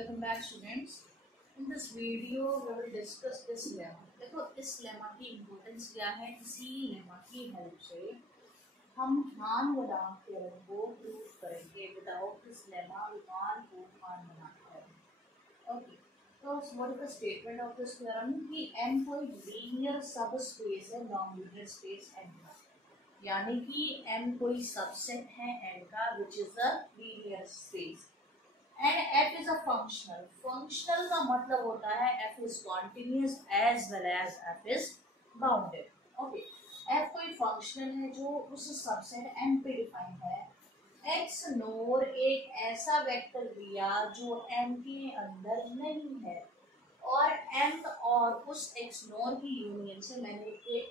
welcome back students. In this video we will discuss this lemma. देखो इस lemma की importance क्या है, इसी लेमा की हेल्प से हम हान गुलाम थ्योरम को प्रूव करेंगे. Without this lemma we can't prove Hahn गुलाम थ्योरम. ओके, तो what is the statement of this theorem कि M कोई लीनियर सब स्पेस है नॉन लीनियर स्पेस N का, यानी कि M कोई सबसेट है N का which is a linear space. And F is a functional. Functional का मतलब होता है F is continuous as well as F is bounded. Okay, F कोई फंक्शनल है जो उस सबसेट M पे डिफाइन है. X नोर एक ऐसा वेक्टर लिया जो M के अंदर नहीं है और M और उस X नोर की यूनियन से मैंने एक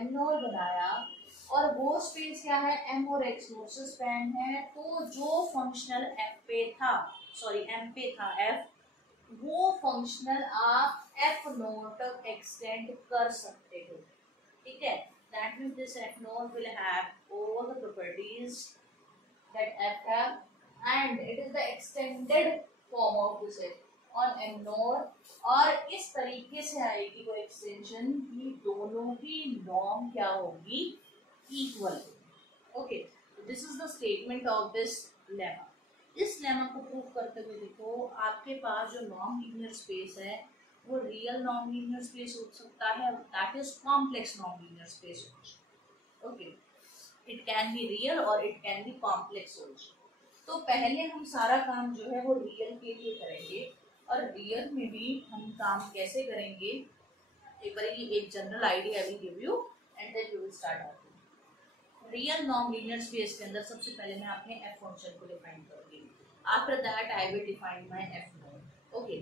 M नोर बनाया और वो स्पेस क्या है, M और X नोर से स्पैन है. तो जो फंक्शनल F पे था, सॉरी M पे था F, वो फंक्शनल आप F नोट तक एक्सटेंड कर सकते हो. ठीक है, that means this F note will have all the properties that F have and it is the extended form of this F on M node. और इस तरीके से आएगी कोई एक्सटेंशन कि दोनों की नॉर्म क्या होगी, equal. Okay, this is the statement of this lemma. इस लेमा को प्रूव करते हुए देखो, आपके पास जो नॉन लीनियर स्पेस है वो रियल नॉन लीनियर स्पेस हो सकता है, that is complex non linear space. Okay, it can be real और it can be complex also. तो पहले हम सारा काम जो है वो रियल के लिए करेंगे और रियल में भी हम काम कैसे करेंगे, एक बार एक general idea will give you and then we will start our. Real non linear space के अंदर सबसे पहले मैं अपने एफ फंक्शन को डिफाइन करूंगी. After that I will define my F naught. Okay,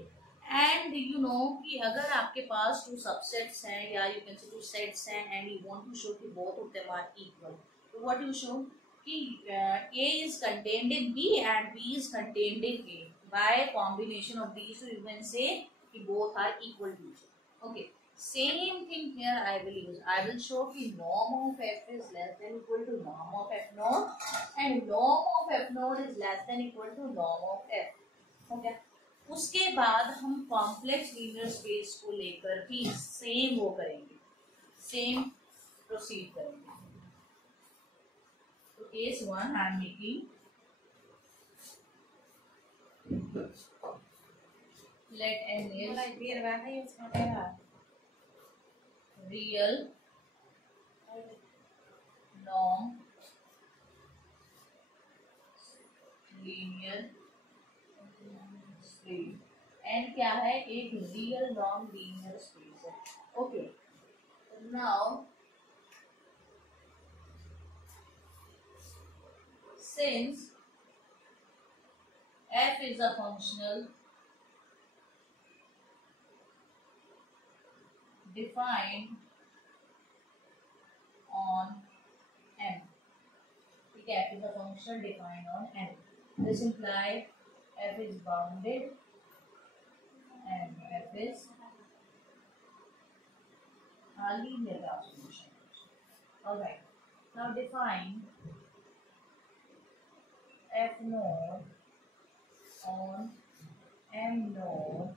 and you know कि अगर आपके पास टू सबसेट्स हैं या you can say two sets हैं and you want to show कि both of them are equal, तो व्हाट यू शो कि A is contained in B and B is contained in A. By combination of these two you can say कि both are equal to each other. Okay, same thing here I will use. I will show कि norm of F is less than equal to norm of F node and norm of F node is less than equal to norm of F. Okay, उसके बाद हम complex linear space को लेकर भी same वो करेंगे, same proceed करेंगे. So case 1 I am making, let N is real non linear space. N क्या है, एक रियल नॉन लीनियर स्पेस है. Okay, now since F is a functional defined on M, ठीक है, F is a functional defined on M. This implies F is bounded and F is a linear transformation. Alright, now define F node on M node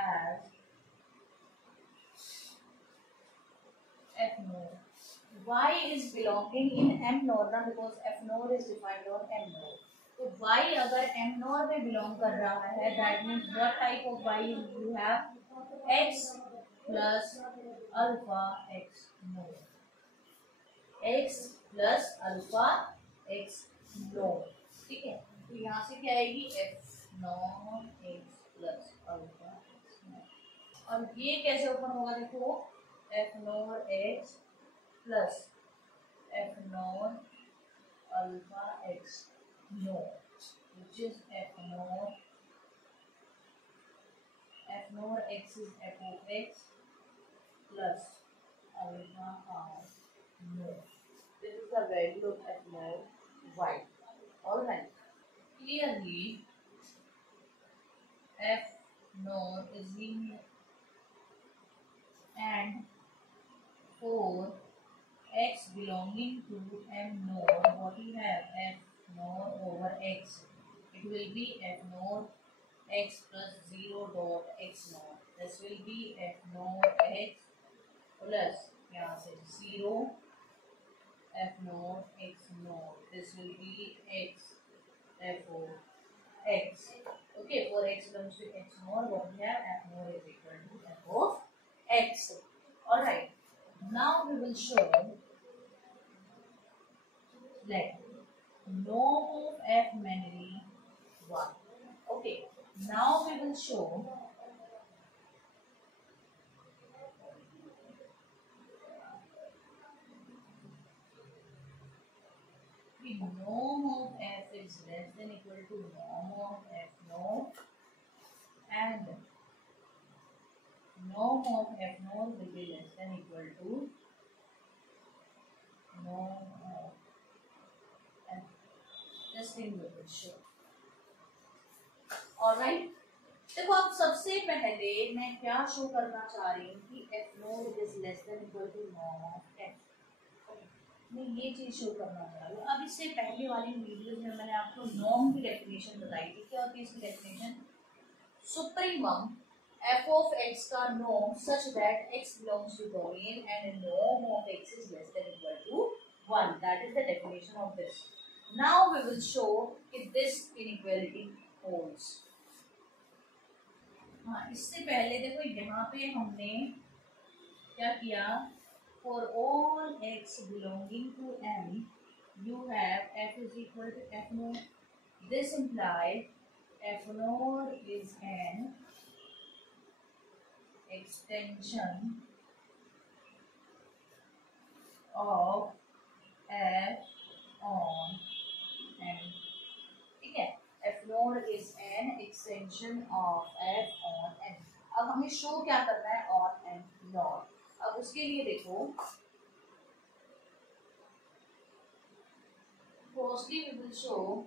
as F node. Y is belonging in M node ना, because F node is defined on M node. तो Y अगर M node में belong कर रहा है, that means what type of Y you have, X plus alpha X node. X plus alpha X node. ठीक है, तो यहाँ से क्या आएगी, F not X plus alpha X node. और ये कैसे ओपन होगा, देखो F node X plus F node alpha X node, which is F node X is F of X plus alpha R node. This is the value of F node Y. Alright, clearly F node is linear and for X belonging to M node, what you have, F node over x, it will be f naught x plus 0 dot x naught. This will be f naught x plus यहाँ से 0 f naught x naught. This will be x f of x. Okay, for x belongs to x naught, what we have f naught is equal to f of x. All right. Now we will show let norm of f manually 1. Okay. Now we will show the norm of f is less than equal to norm of f naught, and norm of f naught will be less than equal to norm of f. This thing we will show. Alright. देखो अब सबसे पहले मैं क्या show करना चाह रही हूँ कि f naught is less than equal to norm of f. मैं ये चीज शो करना चाह रही हूँ. अब इससे पहले वाली वीडियो में मैंने आपको नॉर्म की डेफिनेशन बताई थी. क्या होती है इसकी definition? Supremum f of x का norm such that x belongs to domain and norm of x is less than equal to 1. That is the definition of this. Now we will show if this inequality holds. हाँ, इससे पहले देखो यहाँ पे हमने क्या किया? For all x belonging to M, you have f is equal to f naught. This implies f naught is an extension of f on M. ठीक है? f naught is an extension of f on n. अब हमें show क्या करना है? on n naught. अब उसके लिए देखो, firstly we will show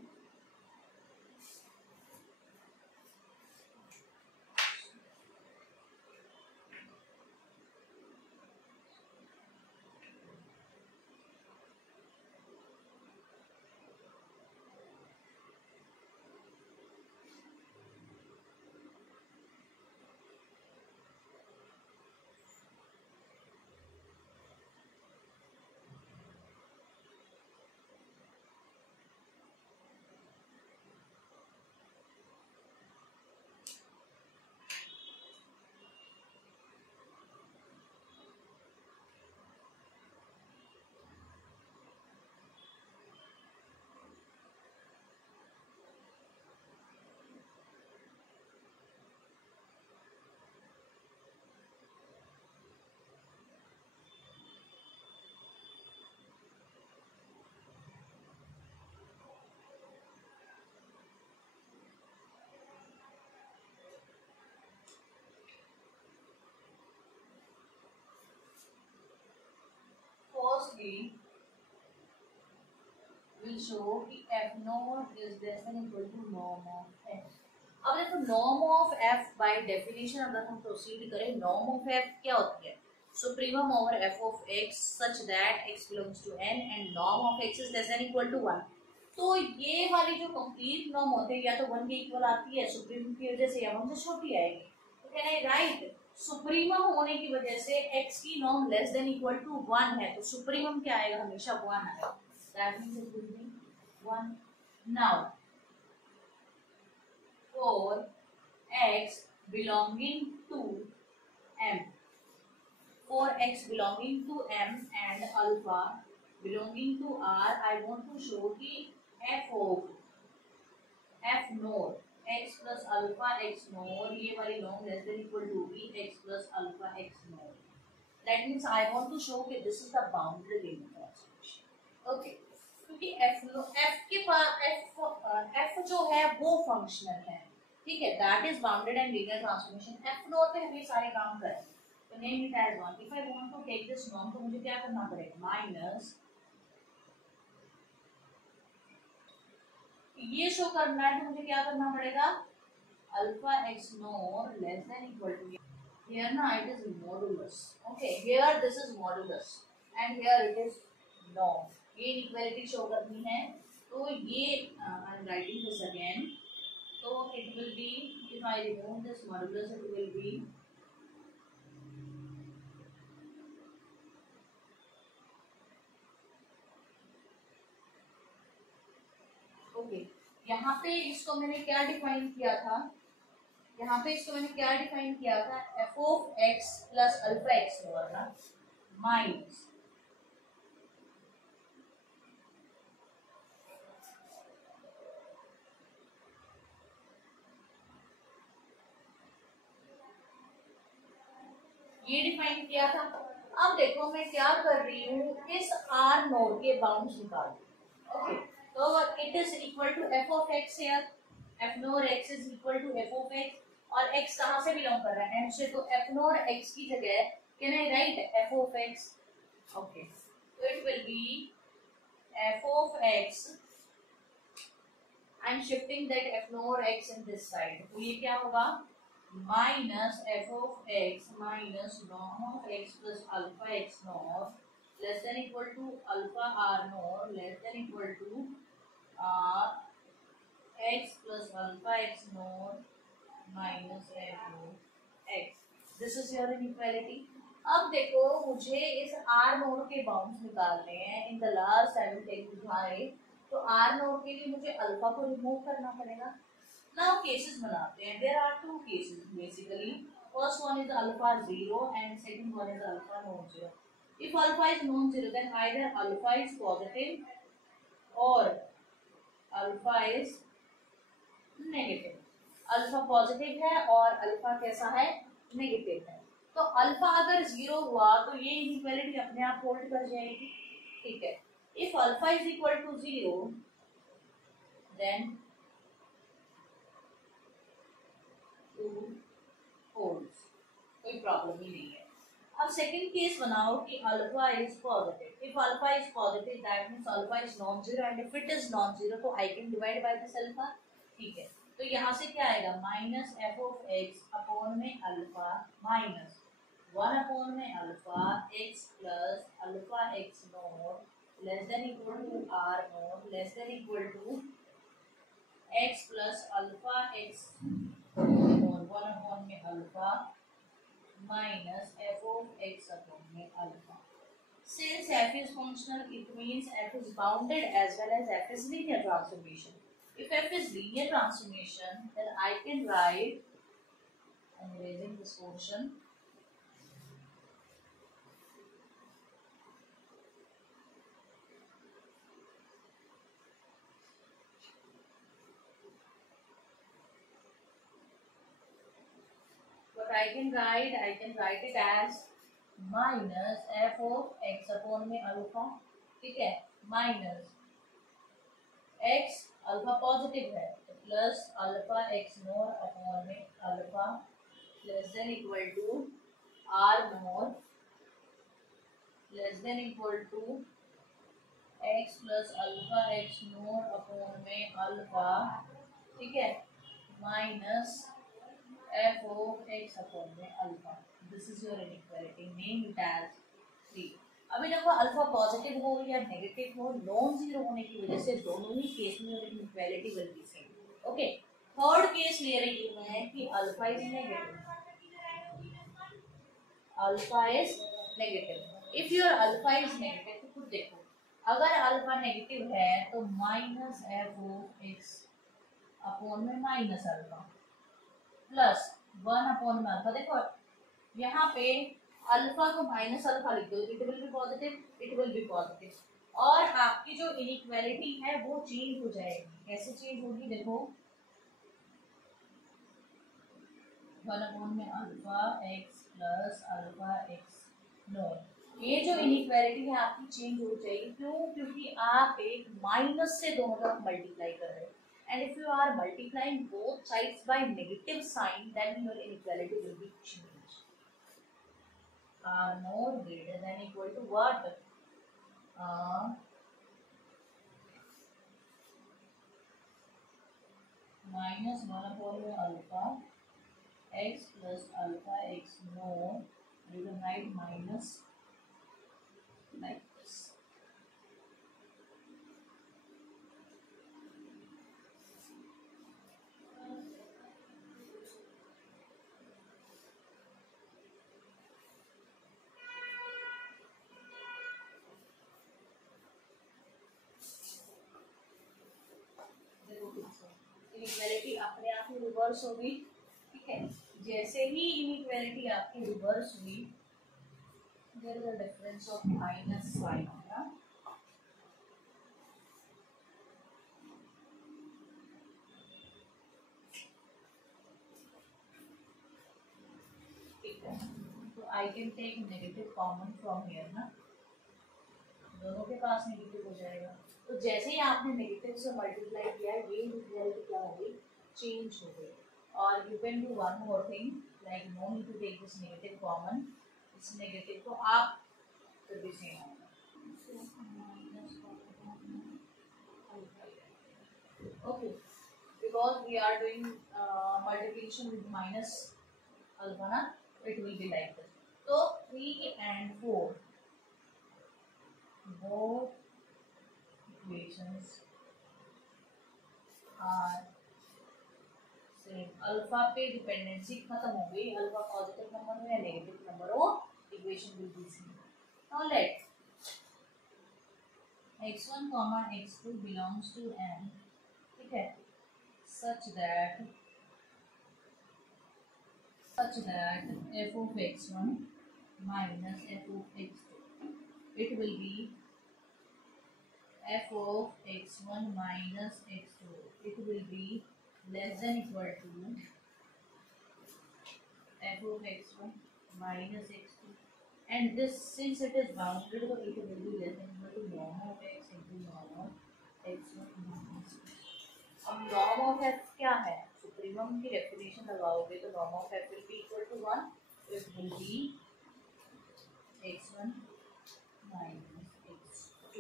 firstly will show कि f naught is less than equal to norm of f. अब देखो norm of f by definition अगर हम प्रोसीड करें, norm of f क्या होती है? Supremum over f of x such that x belongs to n and norm of x is less than equal to 1. तो ये वाली जो कंप्लीट नॉर्म होते हैं या तो 1 के इक्वल आती है सुप्रीमम की वजह से या 1 से छोटी आएगी. तो कैन आई राइट सुप्रीमम होने की वजह से x की norm less than equal to 1 है, तो सुप्रीमम क्या आएगा? हमेशा 1 आएगा. That means it will be 1. Now, for x belonging to M, for x belonging to M and alpha belonging to R, I want to show कि f of f naught x plus alpha x naught ये वाली norm less than equal to be x plus alpha x naught. That means I want to show कि this is the boundary limit transformation. Okay, क्योंकि f के पास f जो है वो functional है, ठीक है? That is bounded and linear transformation. f naught पे हमें सारे काम करें, तो name it as 1. If I want to take this norm, तो मुझे क्या करना पड़ेगा? माइनस ये शो करना है तो मुझे क्या करना पड़ेगा? Alpha x naught less than equal to, here ना it is modulus. Okay, here this is modulus and here it is norm. ये इक्वालिटी शो करनी है तो ये I am writing this again. तो it will be, if I remove this modulus, it will be okay. यहाँ पे इसको मैंने क्या डिफाइन किया था, यहाँ पे इसको मैंने क्या डिफाइन किया था, F of x plus alpha x होगा ना, माइनस ये डिफाइन किया था. अब देखो मैं क्या कर रही हूँ, इस आर नोड के बाउंड्स निकाल रही हूँ. ओके, तो it is equal to F of X here, F naught X is equal to F of X, और एक्स कहाँ से बिलोंग कर रहा है, एम से, तो एफ नोड एक्स की जगह can I write f of x. Okay, तो it will be f of x, I am shifting that f naught x in this side, तो ये क्या होगा, minus f of x minus norm of x plus alpha x naught less than equal to alpha r naught less than equal to r x plus alpha x naught minus f of x. This is your inequality. अब देखो मुझे इस r node के bounds निकालने हैं. In the last I will take दिखाए, तो r node के लिए मुझे अल्फा को रिमूव करना पड़ेगा. Now cases बनाते हैं. There are two cases basically. First one is alpha 0 and second one is alpha non-zero. If alpha is non-zero, then either alpha is positive or alpha is negative. Alpha positive है और alpha कैसा है, negative है. तो alpha अगर 0 हुआ तो ये inequality अपने आप होल्ड कर जाएगी. ठीक है. If alpha is equal to 0, then holds, कोई प्रॉब्लम ही नहीं है. अब सेकंड केस बनाओ कि alpha is positive. If alpha is positive that means alpha is non zero, and if it is non zero तो I can divide by this alpha. ठीक है, तो यहाँ से क्या आएगा, minus f of x upon में अल्फा माइनस 1 अपॉन में alpha x plus alpha x naught less than equal to are not less than equal to X plus alpha X और 1 अपॉन में alpha minus f of x upon में alpha. Since f is functional, it means f is bounded as well as f is linear transformation. If f is linear transformation, then I can write, I'm erasing this portion. I can write it as minus f of x upon में alpha. ठीक है, minus x alpha positive है तो plus alpha x naught upon में alpha less than equal to r naught less than equal to x plus alpha x naught upon में alpha. ठीक है, minus f of x upon में alpha. This is your inequality. Name it as 3. अभी देखो alpha positive हो या negative हो, non zero होने की वजह से दोनों ही केस में inequality will be same. Okay, third case ले रही हूँ मैं कि alpha is negative. Alpha is negative. If your alpha is negative तो खुद देखो, अगर अल्फा नेगेटिव है तो minus f of x upon में माइनस अल्फा प्लस 1 अपॉन में अल्फा. देखो यहाँ पे अल्फा को माइनस अल्फा लिख दो, it will B positive, it will B positive, और आपकी जो इनइक्वालिटी है वो चेंज हो जाएगी. कैसे चेंज होगी, देखो 1 अपॉन में alpha x plus alpha x not. ये जो इनइक्वालिटी है आपकी चेंज हो जाएगी. क्यों, क्योंकि आप एक माइनस से दोनों तरफ मल्टीप्लाई कर रहे हो. And if you are multiplying both sides by negative sign, then your inequality will be changed. More greater than equal to what? Minus 1 upon alpha x plus alpha x more. You can write minus like this. Inequality अपने आप ही reverse होगी, ठीक है। जैसे ही inequality आपकी reverse हुई, there is a difference of minus sign होगा, ठीक है। तो I can take negative common from here ना, दोनों के पास नेगेटिव हो जाएगा। तो जैसे ही आपने नेगेटिव से मल्टीप्लाई किया, ये इनइक्वालिटी क्या हो गई, चेंज हो गई। और you can do one more thing, like no need to take this negative common, इस नेगेटिव को आप फिर भी सेम होगा। Okay, because we are doing multiplication with minus alpha na, it will be like this. So 3 and 4 both equations are same. Alpha पे dependency खत्म हो गई, अल्फा पॉजिटिव नंबर हो या नेगेटिव नंबर हो, equation will be same. Now let x1, x2 belongs to n, ठीक है, such that f of x1 minus f of x2, it will be f of x1 minus x2, it will be less than equal to f of x1 minus x2, and this, since it is bounded, so it will be less than equal to norm of x into norm of x1 minus x2. अब norm of f क्या है, supremum की definition लगाओगे तो norm of f will be equal to 1, so it will be x1 minus x2.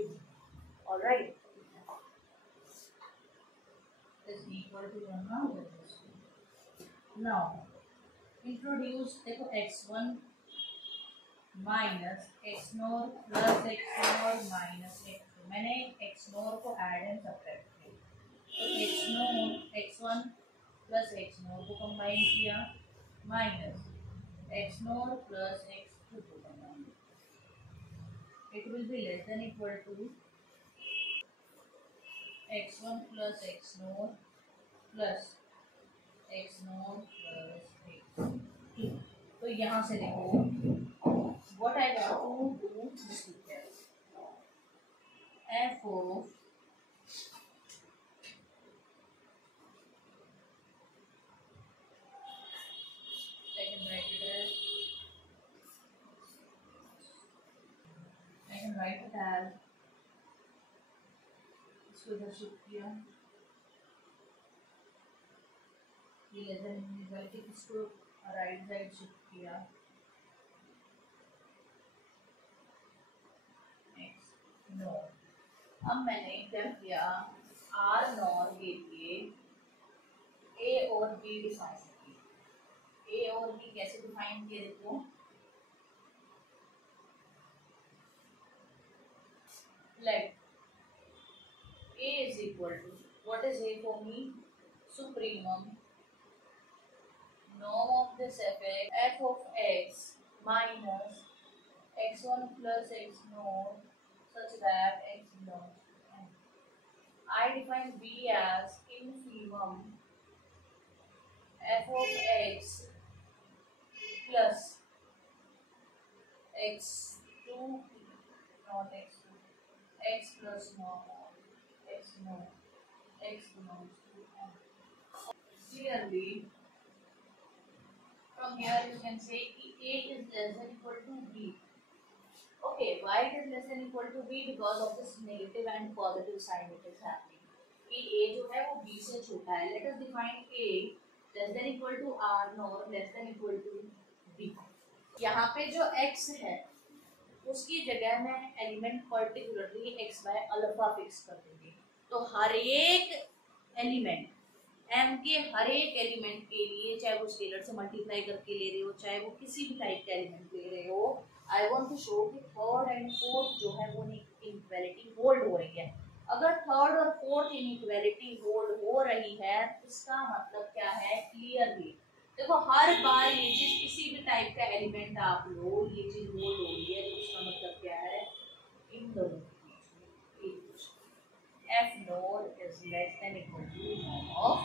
All right, is equal to 1 now. Now introduce, देखो x1 minus X naught plus X नोर minus x2, मैंने x naught को add and subtract किया, तो X naught x1 plus X naught को combine किया minus X naught plus x2 को combine, it will be less than equal to x1 plus X naught plus X naught plus x2। तो यहाँ से देखो what I want to do is f of I can write it as इसको इधर shift किया, ये less than equality इसको right side shift किया, नॉर। अब मैंने क्या किया, आर नॉर के लिए ए और बी डिफाइन किए। ए और बी कैसे डिफाइन किए देखो, let A is equal to, what is A for me, supremum norm of this f of x minus x1 plus x naught such that x belongs to n. I define b as infimum f of x plus x2 not x2, x plus not x naught, x belongs to n. Clearly from here you can say a is less than equal to b. Okay, why it is less than equal to b? Because of this negative and positive sign it is happening. कि a जो है वो b से छोटा है. Let us define a less than equal to r nor less than equal to b. यहाँ पे जो x है उसकी जगह में element particularly x by alpha fix कर देंगे. तो हर एक एलिमेंट m के हर एक एलिमेंट के लिए, चाहे वो स्केलर से मल्टीप्लाई करके ले रहे हो, चाहे वो किसी भी टाइप का एलिमेंट ले रहे हो, आई वांट टू शो कि थर्ड एंड फोर्थ जो है वो इनइक्वालिटी होल्ड हो रही है. अगर थर्ड और फोर्थ इनइक्वालिटी होल्ड हो रही है इसका मतलब क्या है, क्लियरली देखो हर बार ये चीज किसी भी टाइप का एलिमेंट आप लो, ये चीज होल्ड हो रही है, तो इसका मतलब क्या है, इन दोनों f nor is less than equal to norm of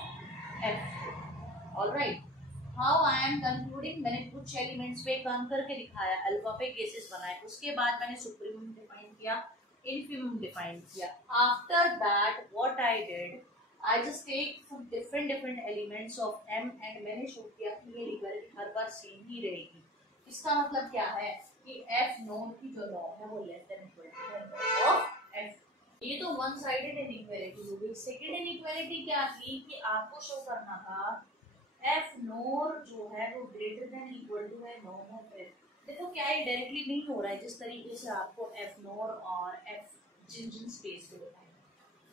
f। Alright, how I am concluding, मैंने कुछ एलिमेंट्स पे काम करके दिखाया, अल्फा पे केसेस बनाए, उसके बाद मैंने सुप्रीमम डिफाइन किया, इन्फीमम डिफाइन किया। After that what I did, I just take some different elements of m and मैंने शो किया कि ये इक्वालिटी हर बार सेम ही रहेगी। इसका मतलब क्या है कि f नोन की जो नॉर्म है वो less than equal to of f। ये तो वन साइडेड इनइक्वालिटी हो गई। सेकंड इनइक्वालिटी क्या थी कि आपको शो करना था एफ नोर जो है वो ग्रेटर देन इक्वल टू है नॉर्म ऑफ एफ। देखो क्या ये डायरेक्टली नहीं हो रहा है जिस तरीके से आपको एफ नोर और एफ जिन जिन स्पेस पे डिफाइन है।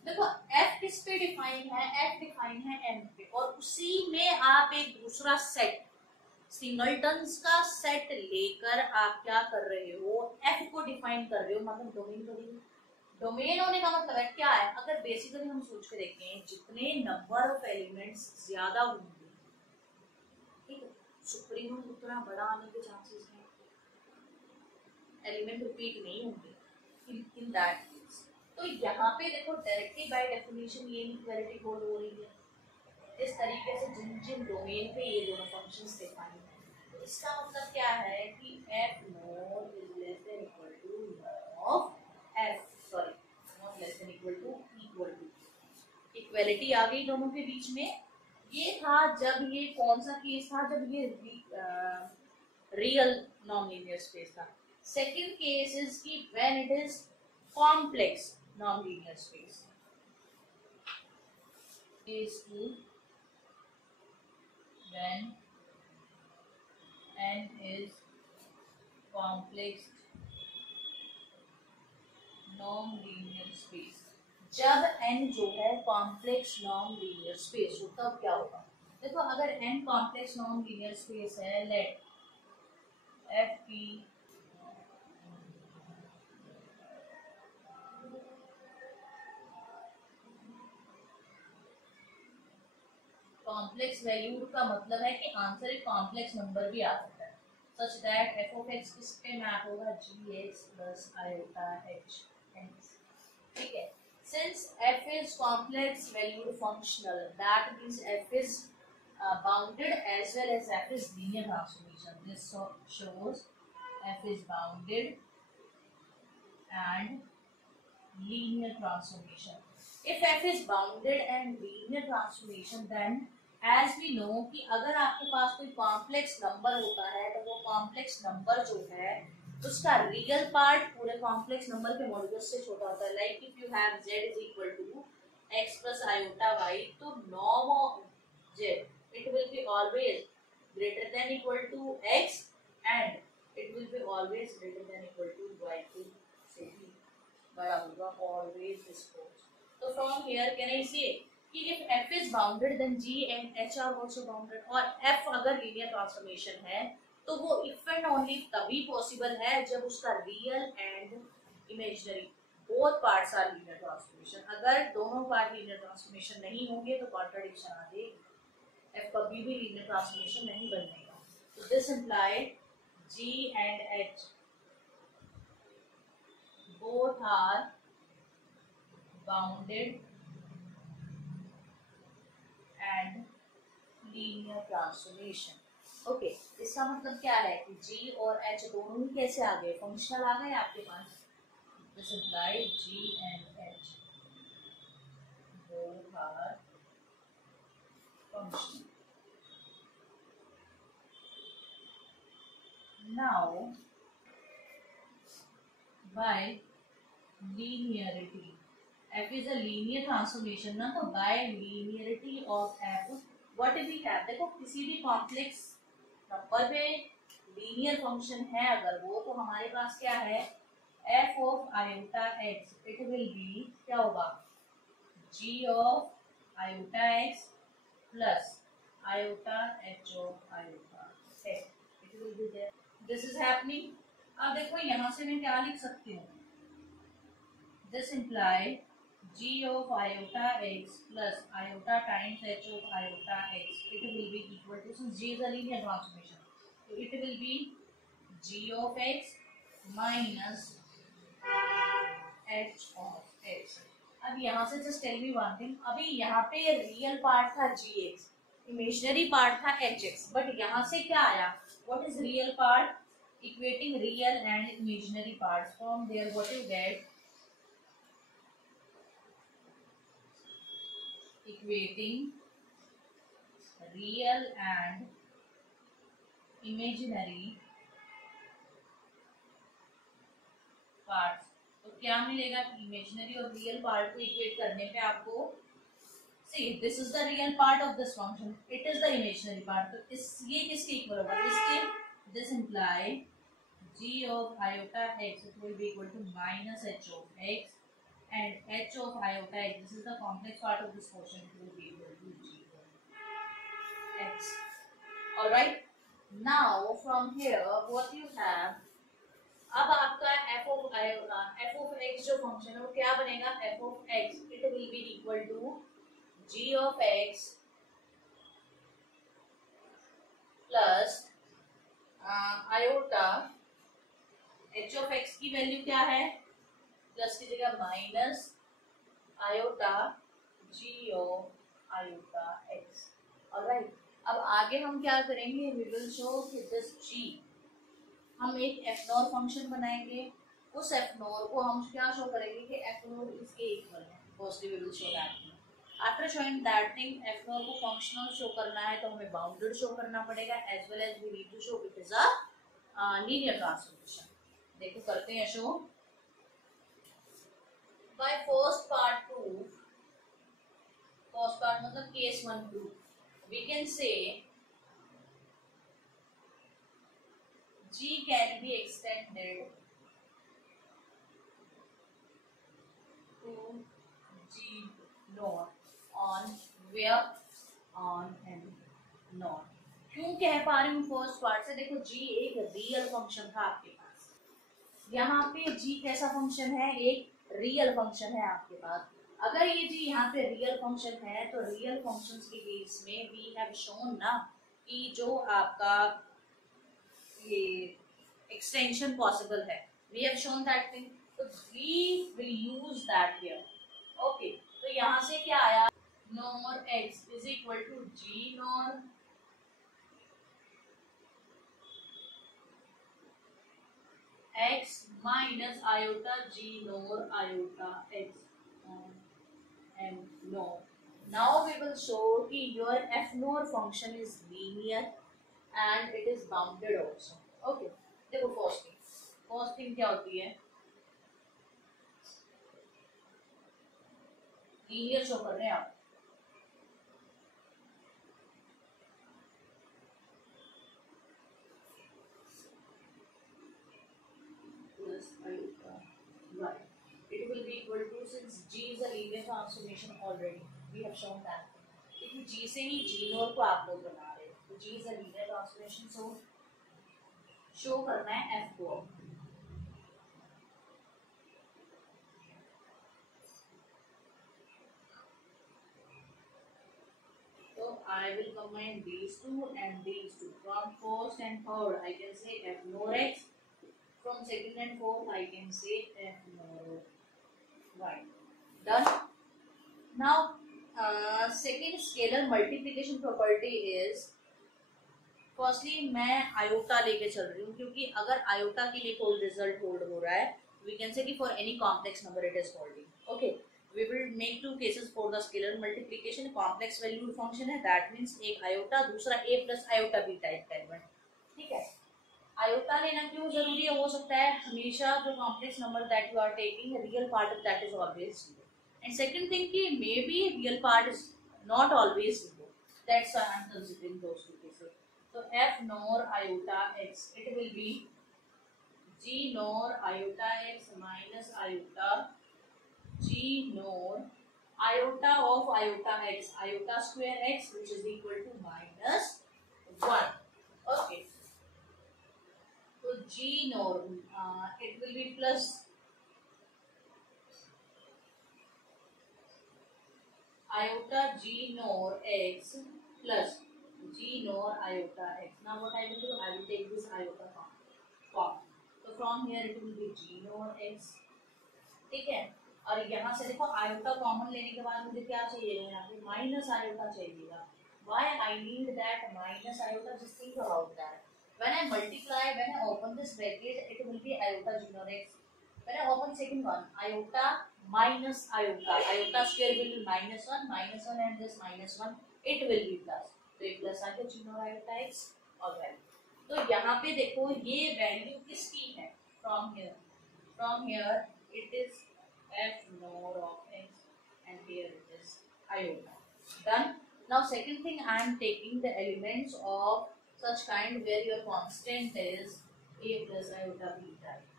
देखो एफ किस पे डिफाइन है, एफ डिफाइन है एम पे, और उसी में आप एक दूसरा सेट सिंगलटन्स का सेट लेकर आप क्या कर रहे हो, एफ को डिफाइन कर रहे हो, मतलब डोमेन कर। डोमेन होने का मतलब है क्या है, अगर बेसिकली हम सोच के देखें जितने नंबर ऑफ एलिमेंट्स ज्यादा होंगे, ठीक है, सुप्रीमम उतना बड़ा आने के चांसेस हैं, एलिमेंट रिपीट नहीं होंगे इन दैट केस। तो यहाँ पे देखो डायरेक्टली बाय डेफिनेशन ये इक्वालिटी होल्ड हो रही है इस तरीके से जिन जिन डोमेन पे ये दोनों फंक्शंस डिफाइन है। तो इसका मतलब क्या है कि f naught is less than equal to of f, sorry naught less than equal to equality आ गई दोनों के बीच में। ये था जब ये कौन सा केस था, जब ये रियल नॉन लीनियर स्पेस था। सेकंड केस इज कि when it is complex non linear space is to when n is complex non-linear space। जब n जो है कॉम्प्लेक्स नॉन लीनियर स्पेस हो तब क्या होगा, देखो अगर n complex non linear space है, लेट f की कॉम्प्लेक्स वैल्यू का मतलब है कि आंसर एक कॉम्प्लेक्स नंबर भी आ सकता है, such that f of x किस पे मैप होगा, gx plus iota h, ठीक है। Since f is complex valued functional, that means f is bounded as well as f is linear transformation. This shows f is bounded and linear transformation. If f is bounded and linear transformation, then as we know कि अगर आपके पास कोई complex number होता है तो वो complex number जो है उसका रियल पार्ट पूरे कॉम्प्लेक्स नंबर के मॉड्यूलस से छोटा होता है। Like if you have z is equal to x plus iota y, तो norm of z it will be always greater than equal to x and it will be always greater than equal to y के से भी बड़ा होगा, always this holds. तो from here can I say कि if f is bounded then g and h are also bounded, और f अगर linear transformation है तो वो इफ एंड ओनली तभी पॉसिबल है जब उसका real and imaginary both parts are linear transformation. अगर दोनों पार्ट लीनियर ट्रांसफॉर्मेशन नहीं होंगे तो कॉन्ट्रडिक्शन आ जाएगी, f कभी भी लीनियर ट्रांसफॉर्मेशन नहीं बनेगा। तो this imply g and h both are bounded and linear transformation। Okay, इसका मतलब क्या है कि g और h दोनों ही कैसे आ गए, फंक्शनल आ गए आपके पास। This imply g and h both are functional। now by linearity, f is a linear transformation ना, तो by linearity of f what we have, देखो किसी भी कॉम्प्लेक्स नंबर पे लीनियर फंक्शन है अगर वो, तो हमारे पास क्या है f of iota x, it will be क्या होगा g of iota x plus iota h of iota x, it will be there, this is happening। अब देखो यहाँ से मैं क्या लिख सकती हूँ, this imply g of iota x plus iota times h of iota x, it will be equal to, since g is a linear transformation, so it will be g of x minus h of x। अब यहाँ से just tell me one thing, अभी यहाँ पे real part था gx, imaginary part था H X, but यहाँ से क्या आया, what is real part, equating real and imaginary part, from there what you get, equating real and imaginary part. तो क्या मिलेगा, इमेजिनरी और रियल पार्ट को इक्वेट करने पे आपको, see this is the real part of this function, it is the imaginary part, तो इस ये किसके इक्वल होगा, इसके, this imply g of iota x it will be equal to minus h of x, and h of iota x, this is the complex part of this quotient, it will be equal to g of x. All right, now from here what you have, अब आपका f of x जो function है वो क्या बनेगा, f of x it will be equal to g of x plus iota, h of x की value क्या है, प्लस की जगह minus iota g of iota x. Alright, अब आगे हम क्या करेंगे, वी विल शो कि दिस g, हम एक एफ नॉर फंक्शन बनाएंगे, उस एफ नॉर को हम क्या शो करेंगे कि एफ नॉर इसके इक्वल है, firstly we will show that. After showing that thing, F naught को फंक्शनल शो करना है तो हमें बाउंडेड शो करना पड़ेगा, as well as we need to show it is a linear transformation. देखो करते हैं show by first part proof, first part मतलब case one proof, we can say G can be extended to G naught on where on and not. क्यों कह पा रही हूँ first part से, देखो G एक रियल फंक्शन था आपके पास, यहाँ पे G कैसा फंक्शन है, एक रियल फंक्शन है आपके पास. अगर ये G यहाँ पे रियल फंक्शन है तो रियल फंक्शंस के केस में वी हैव शोन ना कि जो आपका ये एक्सटेंशन पॉसिबल है, we have shown that thing, तो we will use that here. Okay, तो यहाँ से क्या आया, naught x is equal to g naught x minus iota g naught iota x and no. Now we will show कि your f nor function is linear and it is bounded also. Okay, देखो first thing क्या होती है, linear show कर रहे हैं आप, plus iota y, it will be equal to, since g is a linear transformation already we have shown that, क्योंकि g से ही g नॉर को आप लोग बना रहे हो, तो g is a linear transformation, so show करना है f को. So I will combine these two and these two. From first and third I can say f nor x. From second and fourth I can say f nor y. Done. Now second scalar multiplication property is, firstly मैं iota लेके चल रही हूँ, क्योंकि अगर iota के लिए कोई रिजल्ट होल्ड हो रहा है, वी कैन से कि for any complex number it is holding. Okay, we will make two cases for the scalar multiplication. Complex valued function है, दैट मींस एक आयोटा, दूसरा a plus iota B type का element. ठीक है, iota लेना क्यों जरूरी है, हो सकता है हमेशा जो complex number that you are taking real part of that is always zero, and second thing कि may be real part is not always zero, that's why I am considering those two cases. So f nor iota x, it will be g nor iota x minus iota g nor iota of iota x, iota square x, which is equal to minus 1. Okay, so g nor it will be plus iota g nor x plus g nor iota x. Now what I will do, I will take this iota form. So from here it will be g nor x. ठीक है, और यहाँ से देखो iota common लेने के बाद मुझे क्या चाहिए, यहाँ पे माइनस आयोटा चाहिएगा. Why I need that minus iota? Just think about that. When I multiply, when I open this bracket, it will be iota g naught x. When I open second one, iota minus iota. Iota square will be minus one and this minus one, it will be plus. तो ये plus आ गया g naught iota x और value. तो यहाँ पे देखो ये value किसकी है? From here it is f naught of x and here it is iota. Done. Now second thing, I am taking the elements of such kind where your constant is a plus iota b type.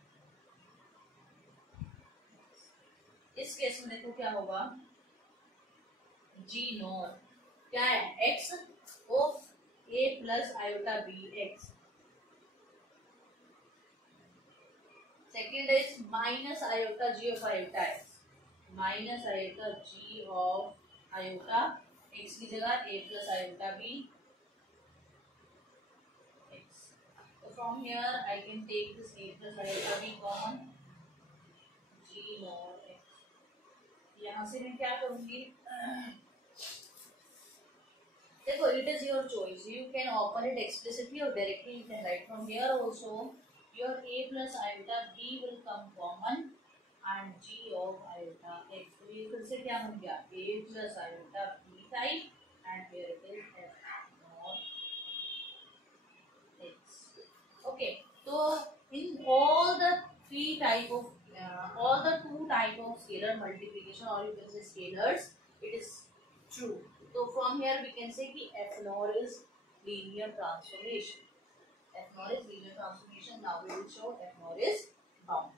इस case में देखो क्या होगा, g not क्या है, x of a plus iota b x. Second is minus iota g of iota x, minus iota g of iota x की जगह a plus iota b x. So from here I can take this a plus iota b common, g not x. यहाँ से मैं क्या करूंगी, देखो it is your choice, you can open it explicitly or directly you can write. From here also your a plus iota b will come common and g of iota x. तो ये फिर से क्या बन गया, a plus iota b type and here it is f naught x. Okay, so in all the three type of all the two type of scalar multiplication or you can say scalars, it is true. So from here we can say कि f naught is linear transformation. F naught is linear transformation. Now we will show f naught is bound.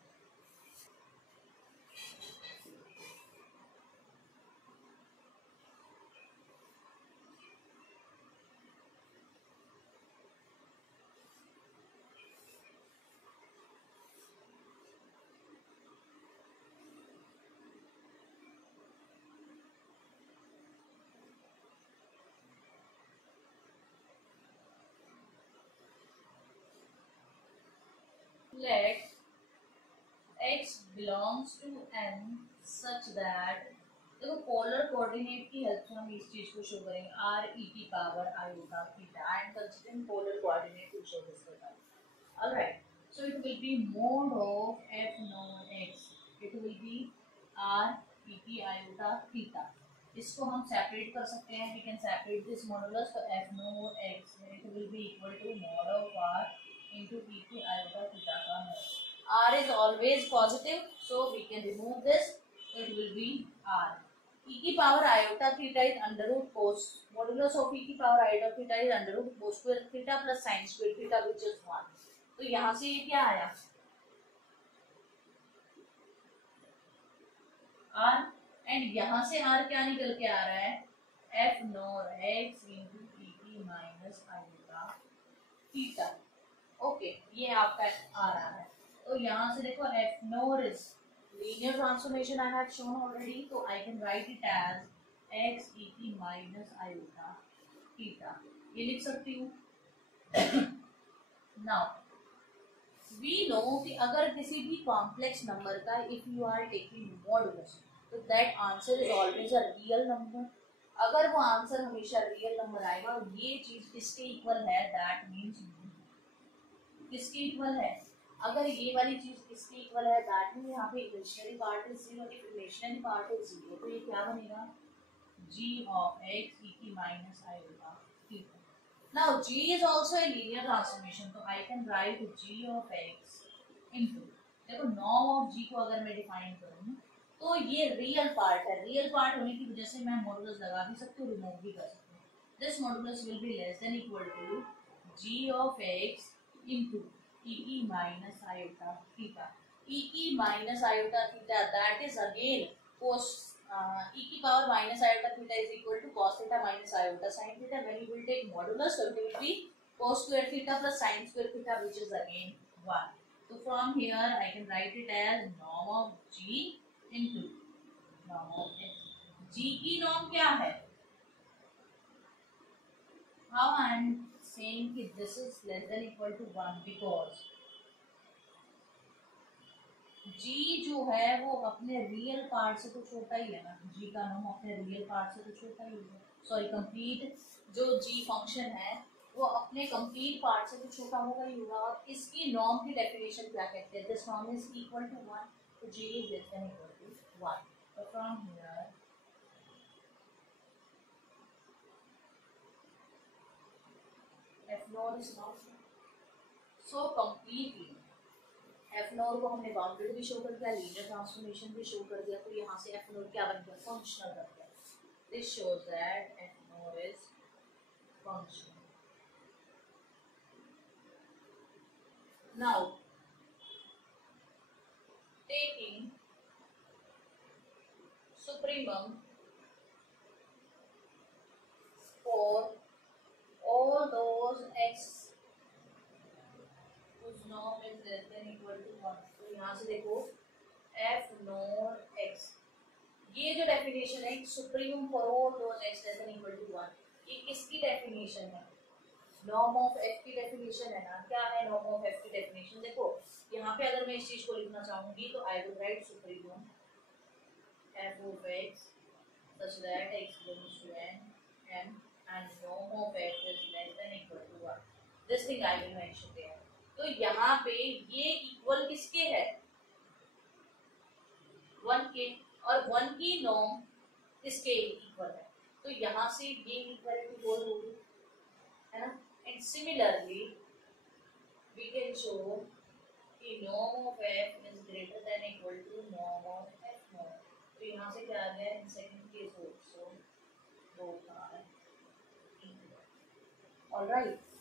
Let x belongs to n such that, देखो polar coordinate की help से हम इस चीज को show करेंगे, r e की power iota theta and considering polar coordinate to show this result. All right, so it will be mod of f naught x, it will be r e की iota theta. इसको हम separate कर सकते हैं, we can separate this modulus, तो f naught x it will be equal to mod of r into e की iota theta का mod. R is always positive, so we can remove this. So it will be R. E की power iota theta is under root cos modulus of e की power iota theta is under root cos square theta plus sin square theta which is 1. तो यहाँ से ये क्या आया, R, and यहाँ से R क्या निकल के आ रहा है, f not x into e की माइनस iota theta. ओके, ये आपका आ रहा है. तो यहाँ से देखो f naught is linear transformation I have shown already, so I can write it as x e की minus iota theta. ये लिख सकती हूँ. Now we know कि अगर किसी भी complex number का if you are taking modulus, तो that answer is always a real number. अगर वो आंसर हमेशा रियल नंबर आएगा और ये चीज किसके इक्वल है, दैट मीन्स किसके इक्वल है, अगर ये वाली चीज किसके इक्वल है, दैट मीन यहाँ पे imaginary part is 0, if imaginary part is 0, तो ये क्या बनेगा, g of x e की minus iota theta. Now g is also a linear transformation, तो I can write g of x into, देखो norm of g को अगर मैं डिफाइन करूँ तो ये रियल पार्ट है, रियल पार्ट होने की वजह से मैं मॉडुलस लगा भी सकती हूँ, रिमूव भी कर सकती हूँ. This modulus will be less than equal to g of x into e की माइनस iota theta. e की minus iota theta, that is again cos e की power minus iota theta is equal to cos theta minus iota sin theta. When you will take modulus, so it will be cos square theta plus sin square theta, which is again 1. So from here I can write it as norm of g into norm of x. g की norm क्या है, how I am saying कि this is less than equal to 1 because g जो है वो अपने real part से तो छोटा ही है ना, g का नॉर्म अपने रियल पार्ट से तो छोटा ही होगा. सॉरी कंप्लीट जो जी फंक्शन है वो अपने कंप्लीट पार्ट से तो छोटा होगा ही होगा। और इसकी नॉर्म की डेफिनेशन क्या कहते हैं? This norm is equal to 1, तो g is less than equal to 1। तो from here F naught is not so completely. F naught को हमने बाउंडेड भी शो कर दिया, लीनियर ट्रांसफॉर्मेशन भी शो कर दिया, तो यहाँ से एफ नॉट क्या बन गया? फंक्शनल बन गया। This shows that F naught is functional. Now, taking supremum for all those x whose norm is less than equal to 1, तो यहाँ से देखो f नॉट x, ये जो डेफिनेशन है supremum for all those x less than equal to 1, ये किसकी definition है? नॉर्म ऑफ f की डेफिनेशन है ना। क्या है नॉर्म ऑफ f की डेफिनेशन? देखो यहाँ पे अगर मैं इस चीज को लिखना चाहूंगी तो I would write supremum f of x such that x belongs to n and norm of x is less than equal to 1. This thing I will mention there. तो यहाँ पे ये इक्वल किसके है? 1 के, और 1 की नॉर्म किसके इक्वल है? तो यहाँ से ये इक्वालिटी बोल होगी, है ना। And similarly we can show कि norm of f is greater than equal to norm of f naught. तो यहाँ से क्या आ गया? In second case also both are equal. All right.